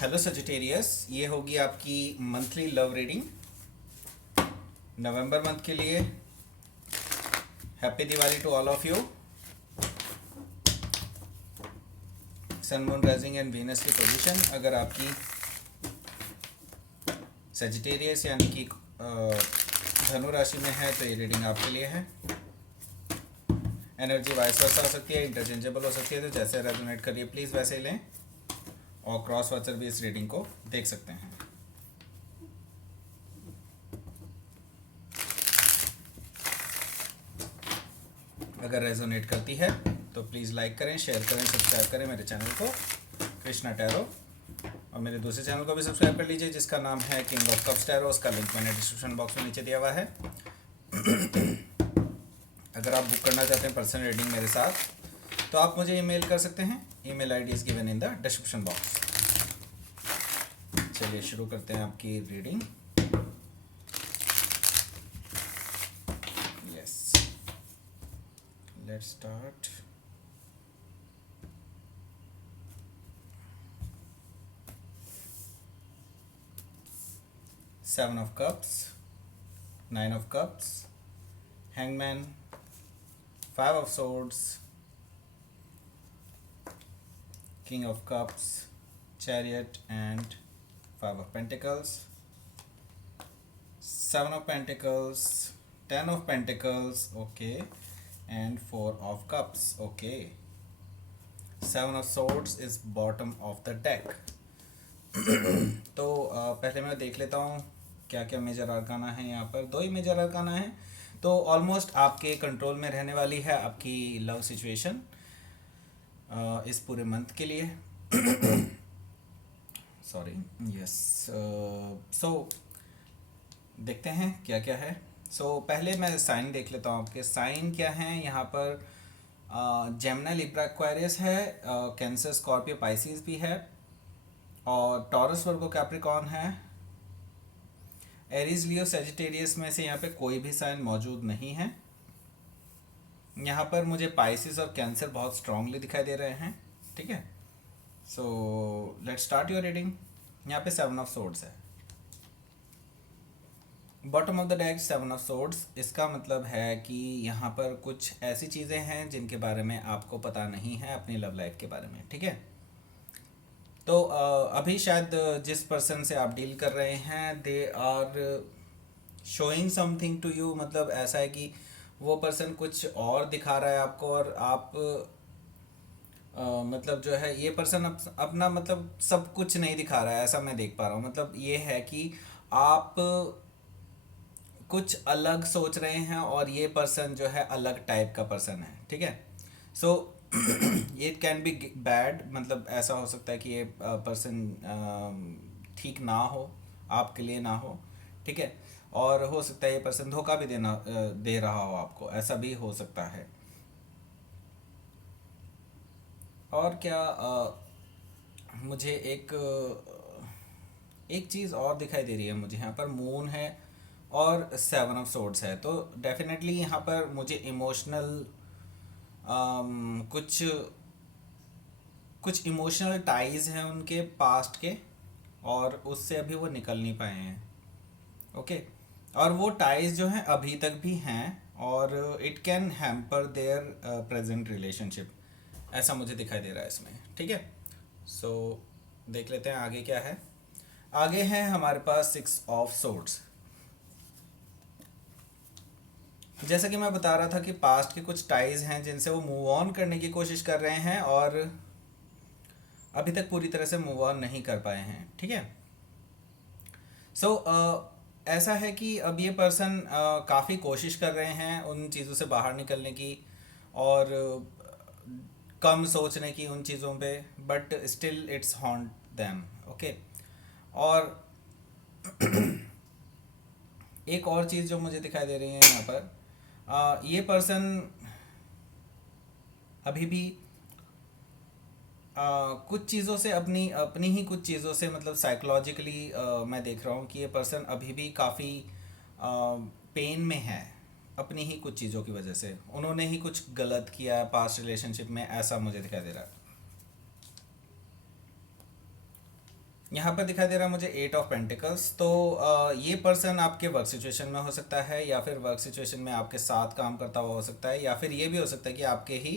Hello Sagittarius, ये होगी आपकी monthly love reading November month के लिए। Happy Diwali to all of you. Sun moon rising and Venus की पोजीशन अगर आपकी सजिटेरियस यानी कि धनु राशि में है तो ये रीडिंग आपके लिए है। एनर्जी वाइस वर्सा हो सकती है, इंटरचेंजेबल हो सकती है, तो जैसे रेजोनेट करिए प्लीज़ वैसे ही लें। और क्रॉस वाचर भी इस रीडिंग को देख सकते हैं। अगर रेजोनेट करती है तो प्लीज़ लाइक करें, शेयर करें, सब्सक्राइब करें मेरे चैनल को कृष्णा टैरो, और मेरे दूसरे चैनल को भी सब्सक्राइब कर लीजिए जिसका नाम है किंग ऑफ कप्स टैरो। उसका लिंक मैंने डिस्क्रिप्शन बॉक्स में नीचे दिया हुआ है। अगर आप बुक करना चाहते हैं पर्सनल रीडिंग मेरे साथ तो आप मुझे ईमेल कर सकते हैं। Email ID is given in the description box. चलिए शुरू करते हैं आपकी reading. Yes, let's start. Seven of Cups, Nine of Cups, Hangman, Five of Swords, King of Cups, Chariot and Five of Pentacles, Seven of Pentacles, Ten of Pentacles, okay, and Four of Cups, okay. Seven of Swords is bottom of the deck. तो पहले मैं देख लेता हूँ क्या क्या major arcana है। यहाँ पर दो ही मेजर अरकाना है, तो ऑलमोस्ट आपके कंट्रोल में रहने वाली है आपकी लव सिचुएशन इस पूरे मंथ के लिए। Sorry, yes. सो देखते हैं क्या क्या है। पहले मैं साइन देख लेता हूँ। आपके साइन क्या हैं यहाँ पर? जेमिनी, लिब्रा, एक्वेरियस है, कैंसर, स्कॉर्पियो, पाइसिस भी है, और टॉरस, वर्गो, कैप्रिकॉर्न है। एरीज, लियो, सेजिटेरियस में से यहाँ पे कोई भी साइन मौजूद नहीं है। यहाँ पर मुझे पाइसिस और कैंसर बहुत स्ट्रांगली दिखाई दे रहे हैं। ठीक है, so let's start your reading. यहाँ पे सेवन ऑफ सोर्ड्स है, bottom of the deck seven of swords. इसका मतलब है कि यहाँ पर कुछ ऐसी चीज़ें हैं जिनके बारे में आपको पता नहीं है अपनी लव लाइफ के बारे में। ठीक है, तो अभी शायद जिस पर्सन से आप डील कर रहे हैं they are showing something to you. मतलब ऐसा है कि वो पर्सन कुछ और दिखा रहा है आपको, और आप मतलब जो है ये पर्सन अपना मतलब सब कुछ नहीं दिखा रहा है, ऐसा मैं देख पा रहा हूँ। मतलब ये है कि आप कुछ अलग सोच रहे हैं और ये पर्सन जो है अलग टाइप का पर्सन है। ठीक है, so it can be bad. मतलब ऐसा हो सकता है कि ये पर्सन ठीक ना हो, आपके लिए ना हो। ठीक है, और हो सकता है ये पर्सन धोखा भी दे रहा हो आपको, ऐसा भी हो सकता है। और क्या मुझे एक चीज़ और दिखाई दे रही है। मुझे यहाँ पर मून है और सेवन ऑफ सोर्ड्स है, तो डेफिनेटली यहाँ पर मुझे इमोशनल कुछ कुछ इमोशनल टाइज हैं उनके पास्ट के, और उससे अभी वो निकल नहीं पाए हैं। ओके, और वो टाइज जो हैं अभी तक भी हैं, और it can hamper there present relationship, ऐसा मुझे दिखाई दे रहा है इसमें। ठीक है, सो देख लेते हैं आगे क्या है। आगे है हमारे पास सिक्स ऑफ सोर्ड्स। जैसा कि मैं बता रहा था कि पास्ट के कुछ टाइज हैं जिनसे वो मूव ऑन करने की कोशिश कर रहे हैं और अभी तक पूरी तरह से मूव ऑन नहीं कर पाए हैं। ठीक है, सो ऐसा है कि अब ये पर्सन काफ़ी कोशिश कर रहे हैं उन चीज़ों से बाहर निकलने की, और कम सोचने की उन चीज़ों पे, but still it's haunt them. Okay, और एक और चीज़ जो मुझे दिखाई दे रही है यहाँ पर, ये पर्सन अभी भी कुछ चीज़ों से अपनी अपनी ही कुछ चीज़ों से, मतलब साइकोलॉजिकली मैं देख रहा हूँ कि ये पर्सन अभी भी काफ़ी पेन में है अपनी ही कुछ चीज़ों की वजह से। उन्होंने ही कुछ गलत किया है पास्ट रिलेशनशिप में, ऐसा मुझे दिखाई दे रहा है। यहाँ पर दिखाई दे रहा है मुझे 8 ऑफ पेंटिकल्स। तो ये पर्सन आपके वर्क सिचुएशन में हो सकता है, या फिर वर्क सिचुएशन में आपके साथ काम करता हुआ हो सकता है, या फिर ये भी हो सकता है कि आपके ही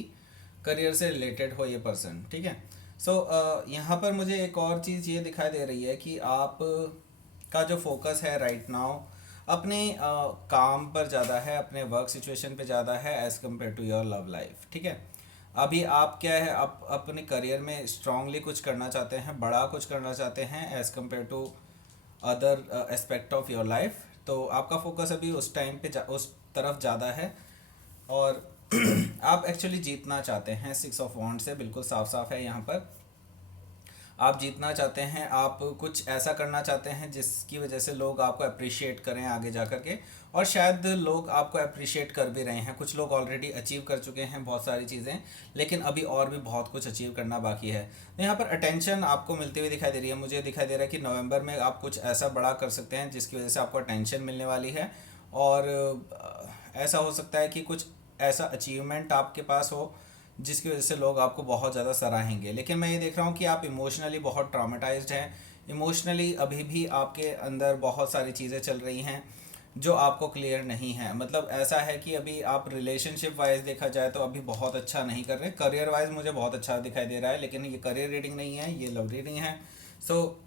करियर से रिलेटेड हो ये पर्सन, ठीक है। सो यहाँ पर मुझे एक और चीज़ ये दिखाई दे रही है कि आप का जो फोकस है राइट नाउ अपने काम पर ज़्यादा है, अपने वर्क सिचुएशन पे ज़्यादा है as compare to your love life, ठीक है। अभी आप क्या है, आप अपने करियर में स्ट्रांगली कुछ करना चाहते हैं, बड़ा कुछ करना चाहते हैं as compare to other aspect of your life. तो आपका फोकस अभी उस टाइम पे उस तरफ ज़्यादा है, और आप एक्चुअली जीतना चाहते हैं। 6 ऑफ वॉन्ड से बिल्कुल साफ साफ है यहाँ पर, आप जीतना चाहते हैं, आप कुछ ऐसा करना चाहते हैं जिसकी वजह से लोग आपको अप्रिशिएट करें आगे जा कर के, और शायद लोग आपको अप्रिशिएट कर भी रहे हैं। कुछ लोग ऑलरेडी अचीव कर चुके हैं बहुत सारी चीज़ें, लेकिन अभी और भी बहुत कुछ अचीव करना बाकी है। तो यहाँ पर अटेंशन आपको मिलती हुई दिखाई दे रही है। मुझे दिखाई दे रहा है कि नवंबर में आप कुछ ऐसा बड़ा कर सकते हैं जिसकी वजह से आपको अटेंशन मिलने वाली है, और ऐसा हो सकता है कि कुछ ऐसा अचीवमेंट आपके पास हो जिसकी वजह से लोग आपको बहुत ज़्यादा सराहेंगे। लेकिन मैं ये देख रहा हूँ कि आप इमोशनली बहुत ट्रॉमेटाइज्ड हैं, इमोशनली अभी भी आपके अंदर बहुत सारी चीज़ें चल रही हैं जो आपको क्लियर नहीं है। मतलब ऐसा है कि अभी आप रिलेशनशिप वाइज देखा जाए तो अभी बहुत अच्छा नहीं कर रहे। करियर वाइज मुझे बहुत अच्छा दिखाई दे रहा है, लेकिन ये करियर रीडिंग नहीं है, ये लव रीडिंग है। सो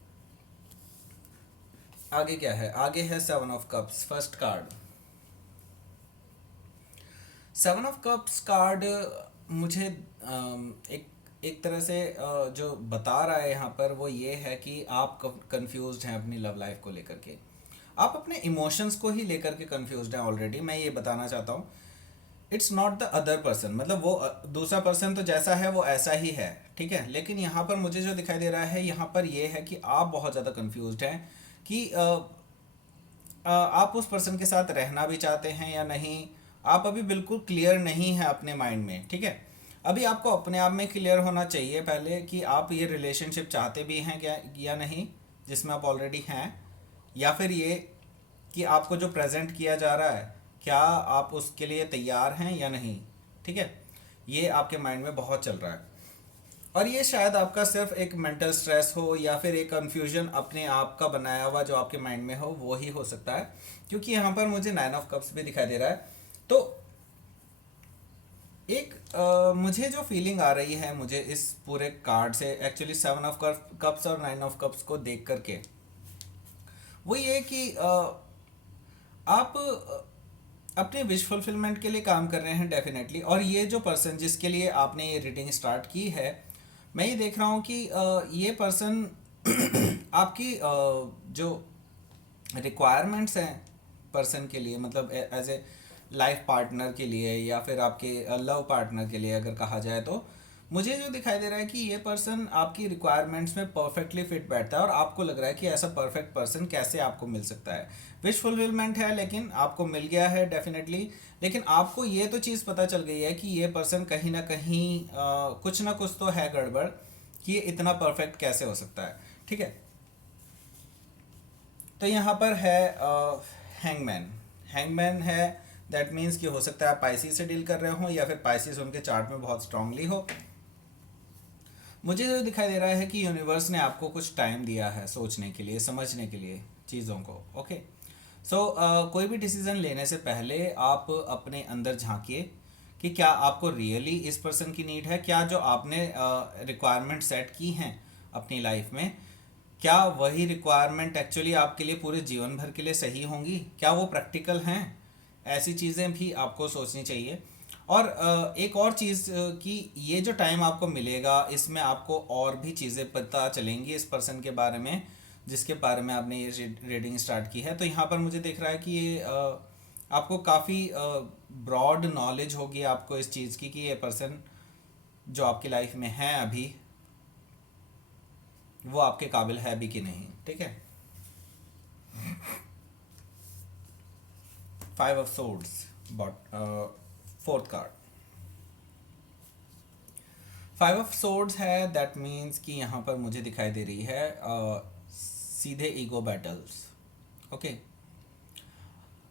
आगे क्या है, आगे है 7 of cups, first card. 7 of cups card मुझे एक एक तरह से जो बता रहा है यहाँ पर वो ये है कि आप कंफ्यूज्ड हैं अपनी लव लाइफ को लेकर के, आप अपने इमोशंस को ही लेकर के कंफ्यूज्ड हैं ऑलरेडी। मैं ये बताना चाहता हूँ, it's not the other person, मतलब वो दूसरा पर्सन तो जैसा है वो ऐसा ही है, ठीक है। लेकिन यहाँ पर मुझे जो दिखाई दे रहा है यहाँ पर ये है कि आप बहुत ज़्यादा कंफ्यूज्ड हैं कि आप उस पर्सन के साथ रहना भी चाहते हैं या नहीं। आप अभी बिल्कुल क्लियर नहीं है अपने माइंड में, ठीक है। अभी आपको अपने आप में क्लियर होना चाहिए पहले कि आप ये रिलेशनशिप चाहते भी हैं क्या या नहीं, जिसमें आप ऑलरेडी हैं, या फिर ये कि आपको जो प्रेजेंट किया जा रहा है क्या आप उसके लिए तैयार हैं या नहीं, ठीक है। ये आपके माइंड में बहुत चल रहा है, और ये शायद आपका सिर्फ एक मेंटल स्ट्रेस हो या फिर एक कंफ्यूजन अपने आप का बनाया हुआ जो आपके माइंड में हो वो ही हो सकता है, क्योंकि यहाँ पर मुझे 9 ऑफ कप्स भी दिखाई दे रहा है। तो एक मुझे जो फीलिंग आ रही है मुझे इस पूरे कार्ड से, एक्चुअली 7 ऑफ कप्स और 9 ऑफ कप्स को देख करके, वो ये कि आप अपने विश फुलफिलमेंट के लिए काम कर रहे हैं डेफिनेटली। और ये जो पर्सन जिसके लिए आपने ये रीडिंग स्टार्ट की है, मैं ये देख रहा हूँ कि ये पर्सन आपकी जो रिक्वायरमेंट्स हैं पर्सन के लिए, मतलब एज ए लाइफ पार्टनर के लिए या फिर आपके लव पार्टनर के लिए अगर कहा जाए, तो मुझे जो दिखाई दे रहा है कि ये पर्सन आपकी रिक्वायरमेंट्स में परफेक्टली फिट बैठता है, और आपको लग रहा है कि ऐसा परफेक्ट पर्सन कैसे आपको मिल सकता है। विश फुलफिलमेंट है लेकिन आपको मिल गया है डेफिनेटली। लेकिन आपको ये तो चीज़ पता चल गई है कि ये पर्सन कहीं ना कहीं कुछ ना कुछ तो है गड़बड़, कि ये इतना परफेक्ट कैसे हो सकता है, ठीक है। तो यहाँ पर है हैंगमैन। हैंगमैन है, दैट मीन्स कि हो सकता है आप पाइसिस से डील कर रहे हो, या फिर पाइसिस उनके चार्ट में बहुत स्ट्रांगली हो। मुझे जो दिखाई दे रहा है कि यूनिवर्स ने आपको कुछ टाइम दिया है सोचने के लिए, समझने के लिए चीज़ों को, ओके। सो कोई भी डिसीजन लेने से पहले आप अपने अंदर झांकिए कि क्या आपको रियली इस पर्सन की नीड है, क्या जो आपने रिक्वायरमेंट सेट की हैं अपनी लाइफ में, क्या वही रिक्वायरमेंट एक्चुअली आपके लिए पूरे जीवन भर के लिए सही होंगी, क्या वो प्रैक्टिकल हैं। ऐसी चीज़ें भी आपको सोचनी चाहिए। और एक और चीज़ कि ये जो टाइम आपको मिलेगा इसमें आपको और भी चीज़ें पता चलेंगी इस पर्सन के बारे में जिसके बारे में आपने ये रीडिंग स्टार्ट की है। तो यहाँ पर मुझे दिख रहा है कि ये आपको काफ़ी ब्रॉड नॉलेज होगी आपको इस चीज़ की कि ये पर्सन जो आपकी लाइफ में है अभी वो आपके काबिल है भी कि नहीं, ठीक है। 5 of swords, but fourth card 5 of swords है, दैट मीन्स कि यहाँ पर मुझे दिखाई दे रही है सीधे ईगो बैटल्स, ओके।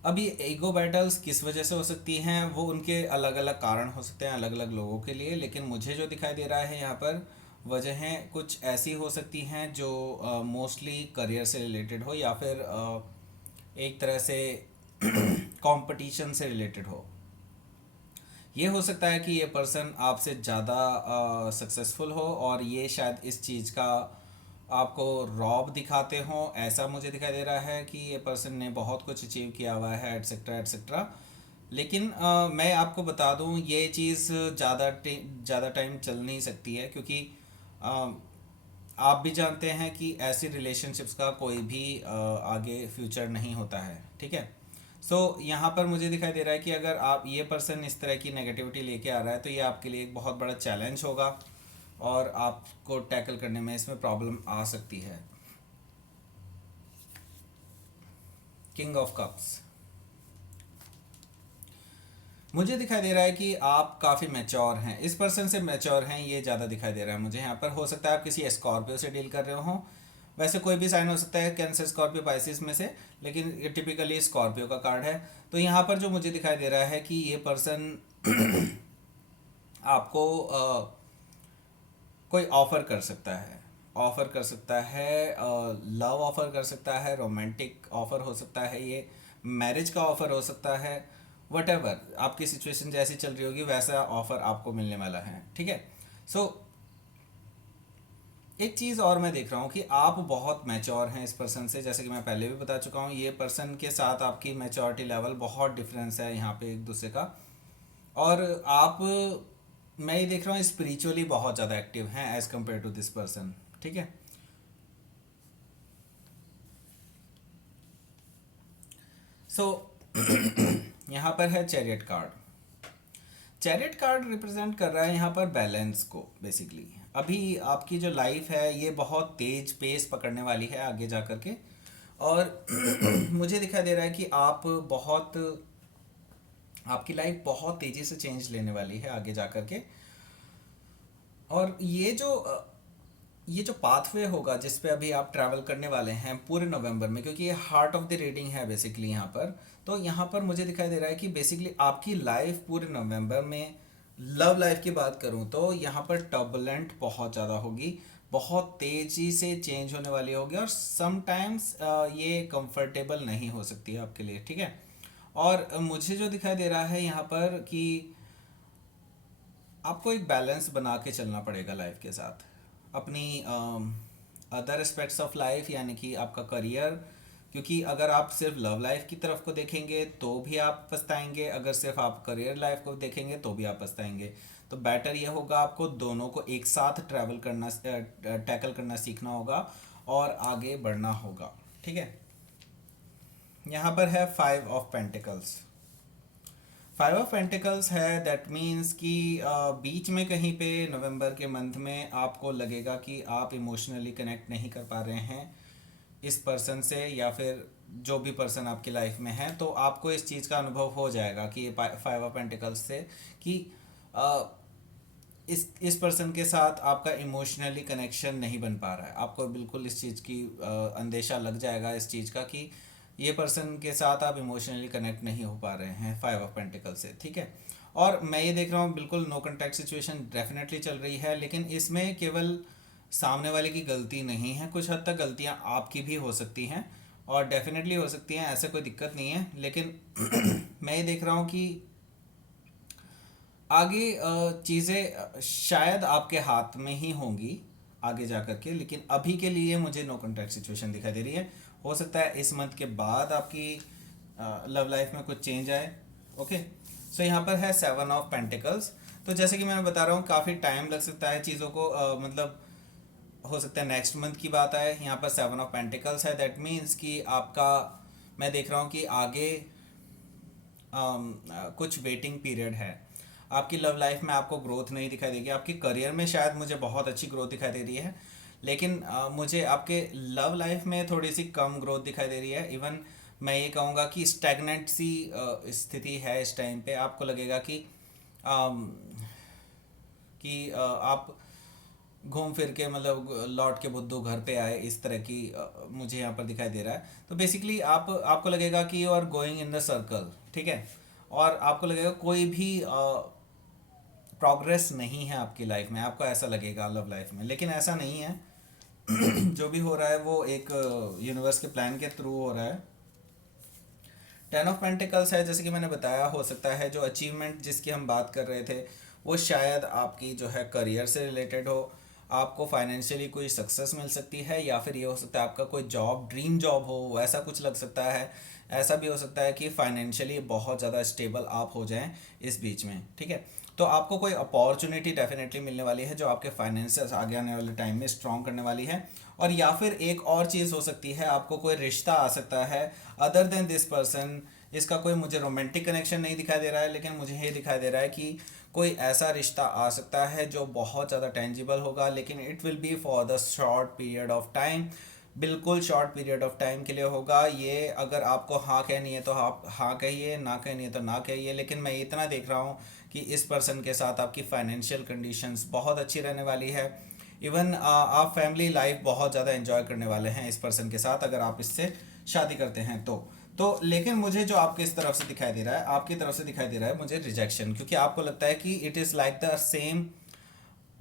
अब ये ईगो बैटल्स किस वजह से हो सकती हैं, वो उनके अलग अलग कारण हो सकते हैं अलग अलग लोगों के लिए, लेकिन मुझे जो दिखाई दे रहा है यहाँ पर वजहें कुछ ऐसी हो सकती हैं जो मोस्टली करियर से रिलेटेड हो, या फिर एक तरह से कंपटीशन से रिलेटेड हो। ये हो सकता है कि ये पर्सन आपसे ज़्यादा सक्सेसफुल हो, और ये शायद इस चीज़ का आपको रॉब दिखाते हो। ऐसा मुझे दिखाई दे रहा है कि ये पर्सन ने बहुत कुछ अचीव किया हुआ है, एट्सेट्रा एट्सेट्रा। लेकिन मैं आपको बता दूं, ये चीज़ ज़्यादा टाइम चल नहीं सकती है, क्योंकि अ, आप भी जानते हैं कि ऐसी रिलेशनशिप्स का कोई भी आगे फ्यूचर नहीं होता है, ठीक है। सो यहाँ पर मुझे दिखाई दे रहा है कि अगर आप ये पर्सन इस तरह की नेगेटिविटी लेके आ रहा है, तो ये आपके लिए एक बहुत बड़ा चैलेंज होगा, और आपको टैकल करने में इसमें प्रॉब्लम आ सकती है। किंग ऑफ कप्स मुझे दिखाई दे रहा है कि आप काफ़ी मैच्योर हैं, इस पर्सन से मैच्योर हैं, ये ज़्यादा दिखाई दे रहा है मुझे यहाँ पर। हो सकता है आप किसी स्कॉर्पियो से डील कर रहे हो, वैसे कोई भी साइन हो सकता है, कैंसर, स्कॉर्पियो, पाइसिस में से, लेकिन ये टिपिकली स्कॉर्पियो का कार्ड है। तो यहाँ पर जो मुझे दिखाई दे रहा है कि ये पर्सन आपको कोई ऑफ़र कर सकता है, ऑफ़र कर सकता है, लव ऑफ़र कर सकता है, रोमांटिक ऑफ़र हो सकता है, ये मैरिज का ऑफ़र हो सकता है, वट एवर आपकी सिचुएशन जैसी चल रही होगी वैसा ऑफ़र आपको मिलने वाला है, ठीक है। सो एक चीज़ और मैं देख रहा हूँ कि आप बहुत मैच्योर हैं इस पर्सन से, जैसे कि मैं पहले भी बता चुका हूँ, ये पर्सन के साथ आपकी मैच्योरिटी लेवल बहुत डिफरेंस है यहाँ पे एक दूसरे का। और आप, मैं ये देख रहा हूँ, स्पिरिचुअली बहुत ज़्यादा एक्टिव हैं as compare to this person, ठीक है। सो यहाँ पर है chariot card. Chariot card represent कर रहा है यहाँ पर बैलेंस को बेसिकली। अभी आपकी जो लाइफ है ये बहुत तेज पेस पकड़ने वाली है आगे जा कर के, और मुझे दिखाई दे रहा है कि आपकी लाइफ बहुत तेज़ी से चेंज लेने वाली है आगे जा कर के। और ये जो पाथवे होगा जिस पे अभी आप ट्रैवल करने वाले हैं पूरे नवंबर में, क्योंकि ये हार्ट ऑफ द रीडिंग है बेसिकली यहाँ पर, तो यहाँ पर मुझे दिखाई दे रहा है कि बेसिकली आपकी लाइफ पूरे नवंबर में, लव लाइफ की बात करूँ तो यहाँ पर टर्बुलेंट बहुत ज़्यादा होगी, बहुत तेज़ी से चेंज होने वाली होगी, और समटाइम्स ये कंफर्टेबल नहीं हो सकती है आपके लिए, ठीक है। और मुझे जो दिखाई दे रहा है यहाँ पर कि आपको एक बैलेंस बना के चलना पड़ेगा लाइफ के साथ, अपनी अदर एस्पेक्ट्स ऑफ लाइफ, यानी कि आपका करियर, क्योंकि अगर आप सिर्फ लव लाइफ की तरफ को देखेंगे तो भी आप पछताएंगे, अगर सिर्फ आप करियर लाइफ को देखेंगे तो भी आप पछताएंगे। तो बेटर ये होगा आपको दोनों को एक साथ ट्रैवल करना, टैकल करना सीखना होगा, और आगे बढ़ना होगा, ठीक है। यहाँ पर है 5 ऑफ पेंटिकल्स। 5 ऑफ पेंटिकल्स है, दैट मीन्स कि बीच में कहीं पे नवंबर के मंथ में आपको लगेगा कि आप इमोशनली कनेक्ट नहीं कर पा रहे हैं इस पर्सन से, या फिर जो भी पर्सन आपकी लाइफ में है, तो आपको इस चीज़ का अनुभव हो जाएगा कि ये 5 ऑफ पेंटिकल्स से कि अ, इस पर्सन के साथ आपका इमोशनली कनेक्शन नहीं बन पा रहा है। आपको बिल्कुल इस चीज़ की अंदेशा लग जाएगा इस चीज़ का कि ये पर्सन के साथ आप इमोशनली कनेक्ट नहीं हो पा रहे हैं 5 ऑफ पेंटिकल से, ठीक है। और मैं ये देख रहा हूँ बिल्कुल नो कॉन्टैक्ट सिचुएशन डेफिनेटली चल रही है, लेकिन इसमें केवल सामने वाले की गलती नहीं है, कुछ हद तक गलतियाँ आपकी भी हो सकती हैं, और डेफिनेटली हो सकती हैं, ऐसे कोई दिक्कत नहीं है। लेकिन मैं ये देख रहा हूँ कि आगे चीज़ें शायद आपके हाथ में ही होंगी आगे जा कर के, लेकिन अभी के लिए मुझे नो कॉन्टैक्ट सिचुएशन दिखाई दे रही है। हो सकता है इस मंथ के बाद आपकी लव लाइफ में कुछ चेंज आए, ओके। सो यहाँ पर है 7 ऑफ पेंटिकल्स। तो जैसे कि मैं बता रहा हूँ काफ़ी टाइम लग सकता है चीज़ों को, मतलब हो सकता है नेक्स्ट मंथ की बात आए। यहाँ पर 7 ऑफ पेंटिकल्स है, दैट मीन्स कि आपका, मैं देख रहा हूँ कि आगे कुछ वेटिंग पीरियड है। आपकी लव लाइफ में आपको ग्रोथ नहीं दिखाई देगी, आपकी करियर में शायद मुझे बहुत अच्छी ग्रोथ दिखाई दे रही है, लेकिन मुझे आपके लव लाइफ में थोड़ी सी कम ग्रोथ दिखाई दे रही है। इवन मैं ये कहूँगा कि स्टैगनेंट सी स्थिति है इस टाइम पे। आपको लगेगा अम, आप घूम फिर के, मतलब लौट के बुद्धू घर पे आए, इस तरह की मुझे यहाँ पर दिखाई दे रहा है। तो बेसिकली आपको लगेगा कि you are going in the circle, ठीक है। और आपको लगेगा प्रोग्रेस नहीं है आपकी लाइफ में, आपको ऐसा लगेगा लव लाइफ में, लेकिन ऐसा नहीं है। जो भी हो रहा है वो एक यूनिवर्स के प्लान के थ्रू हो रहा है। 10 ऑफ पेंटिकल्स है, जैसे कि मैंने बताया, हो सकता है जो अचीवमेंट जिसकी हम बात कर रहे थे वो शायद आपकी जो है करियर से रिलेटेड हो, आपको फाइनेंशियली कोई सक्सेस मिल सकती है, या फिर ये हो सकता है आपका कोई जॉब, ड्रीम जॉब हो, वैसा कुछ लग सकता है। ऐसा भी हो सकता है कि फाइनेंशियली बहुत ज़्यादा स्टेबल आप हो जाएं इस बीच में, ठीक है। तो आपको कोई अपॉर्चुनिटी डेफिनेटली मिलने वाली है जो आपके फाइनेंसेस आगे आने वाले टाइम में स्ट्रॉन्ग करने वाली है। और या फिर एक और चीज़ हो सकती है, आपको कोई रिश्ता आ सकता है अदर देन दिस पर्सन। इसका कोई मुझे रोमांटिक कनेक्शन नहीं दिखाई दे रहा है, लेकिन मुझे ये दिखाई दे रहा है कि कोई ऐसा रिश्ता आ सकता है जो बहुत ज़्यादा टेंजिबल होगा, लेकिन it will be for the short period of time. बिल्कुल शॉर्ट पीरियड ऑफ टाइम के लिए होगा ये। अगर आपको हाँ कहनी है तो आप हाँ कहिए, ना कहनी है तो ना कहिए, लेकिन मैं इतना देख रहा हूँ कि इस पर्सन के साथ आपकी फाइनेंशियल कंडीशंस बहुत अच्छी रहने वाली है। इवन आप फैमिली लाइफ बहुत ज़्यादा एंजॉय करने वाले हैं इस पर्सन के साथ, अगर आप इससे शादी करते हैं तो लेकिन मुझे जो आपके इस तरफ से दिखाई दे रहा है, आपकी तरफ से दिखाई दे रहा है मुझे रिजेक्शन, क्योंकि आपको लगता है कि it is like the same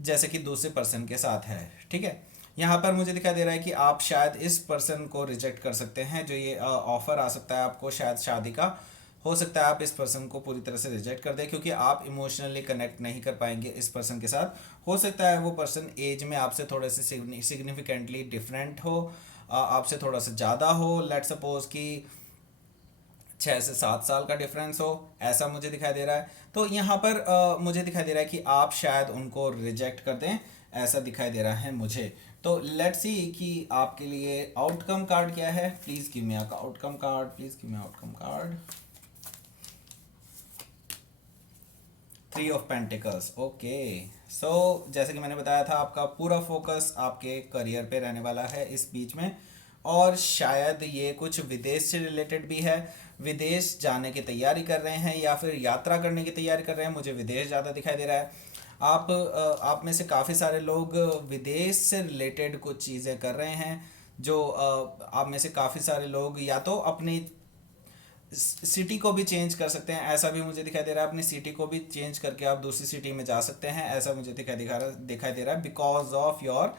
जैसे कि दूसरे पर्सन के साथ है, ठीक है। यहाँ पर मुझे दिखाई दे रहा है कि आप शायद इस पर्सन को रिजेक्ट कर सकते हैं। जो ये ऑफर आ सकता है आपको शायद शादी का, हो सकता है आप इस पर्सन को पूरी तरह से रिजेक्ट कर दें, क्योंकि आप इमोशनली कनेक्ट नहीं कर पाएंगे इस पर्सन के साथ। हो सकता है वो पर्सन एज में आपसे थोड़े से सिग्निफिकेंटली डिफरेंट हो, आपसे थोड़ा सा ज़्यादा हो। लेट सपोज कि 6 से 7 साल का डिफरेंस हो, ऐसा मुझे दिखाई दे रहा है। तो यहाँ पर मुझे दिखाई दे रहा है कि आप शायद उनको रिजेक्ट कर दें, ऐसा दिखाई दे रहा है मुझे। तो लेट्स सी कि आपके लिए आउटकम कार्ड क्या है। Please give me outcome card, please give me outcome card. 3 of pentacles, okay. So जैसे कि मैंने बताया था, आपका पूरा फोकस आपके करियर पे रहने वाला है इस बीच में, और शायद ये कुछ विदेश से रिलेटेड भी है। विदेश जाने की तैयारी कर रहे हैं या फिर यात्रा करने की तैयारी कर रहे हैं, मुझे विदेश ज़्यादा दिखाई दे रहा है। आप में से काफ़ी सारे लोग विदेश से रिलेटेड कुछ चीज़ें कर रहे हैं। जो आप में से काफ़ी सारे लोग या तो अपनी सिटी को भी चेंज कर सकते हैं, ऐसा भी मुझे दिखाई दे रहा है। अपनी सिटी को भी चेंज करके आप दूसरी सिटी में जा सकते हैं, ऐसा मुझे दिखाई दे रहा है। बिकॉज ऑफ योर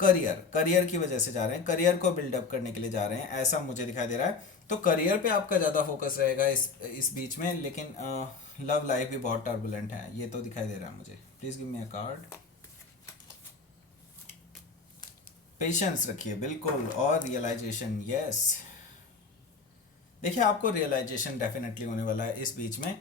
करियर की वजह से जा रहे हैं, करियर को बिल्डअप करने के लिए जा रहे हैं, ऐसा मुझे दिखाई दे रहा है। तो करियर पे आपका ज़्यादा फोकस रहेगा इस बीच में, लेकिन लव लाइफ भी बहुत टर्बुलेंट है, ये तो दिखाई दे रहा है मुझे। Please give me a card. Patience रखिए, बिल्कुल, और रियलाइजेशन, यस। देखिए, आपको रियलाइजेशन डेफिनेटली होने वाला है इस बीच में।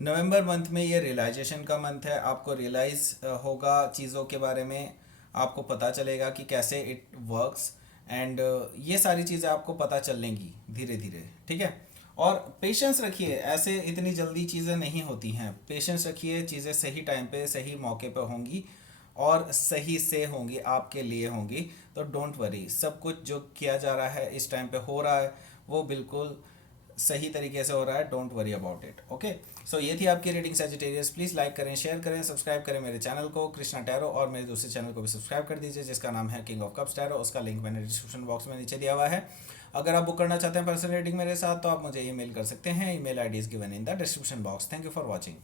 नवंबर मंथ में ये रियलाइजेशन का मंथ है। आपको रियलाइज होगा चीज़ों के बारे में, आपको पता चलेगा कि कैसे इट वर्क्स, एंड ये सारी चीज़ें आपको पता चलेंगी धीरे धीरे, ठीक है। और पेशेंस रखिए, ऐसे इतनी जल्दी चीज़ें नहीं होती हैं। पेशेंस रखिए, चीज़ें सही टाइम पे सही मौके पे होंगी और सही से होंगी, आपके लिए होंगी। तो डोंट वरी, सब कुछ जो किया जा रहा है इस टाइम पे हो रहा है वो बिल्कुल सही तरीके से हो रहा है। Don't worry about it, okay. So ये थी आपकी रीडिंग सजिटेरियस। प्लीज़ लाइक करें, शेयर करें, सब्सक्राइब करें मेरे चैनल को कृष्णा टैरो, और मेरे दूसरे चैनल को भी सब्सक्राइब कर दीजिए जिसका नाम है किंग ऑफ कप्स टैरो। उसका लिंक मैंने डिस्क्रिप्शन बॉक्स में नीचे दिया हुआ है। अगर आप बुक करना चाहते हैं पर्सनल रीडिंग मेरे साथ तो आप मुझे ईमेल कर सकते हैं। Email ID is given in the description box. Thank you for watching.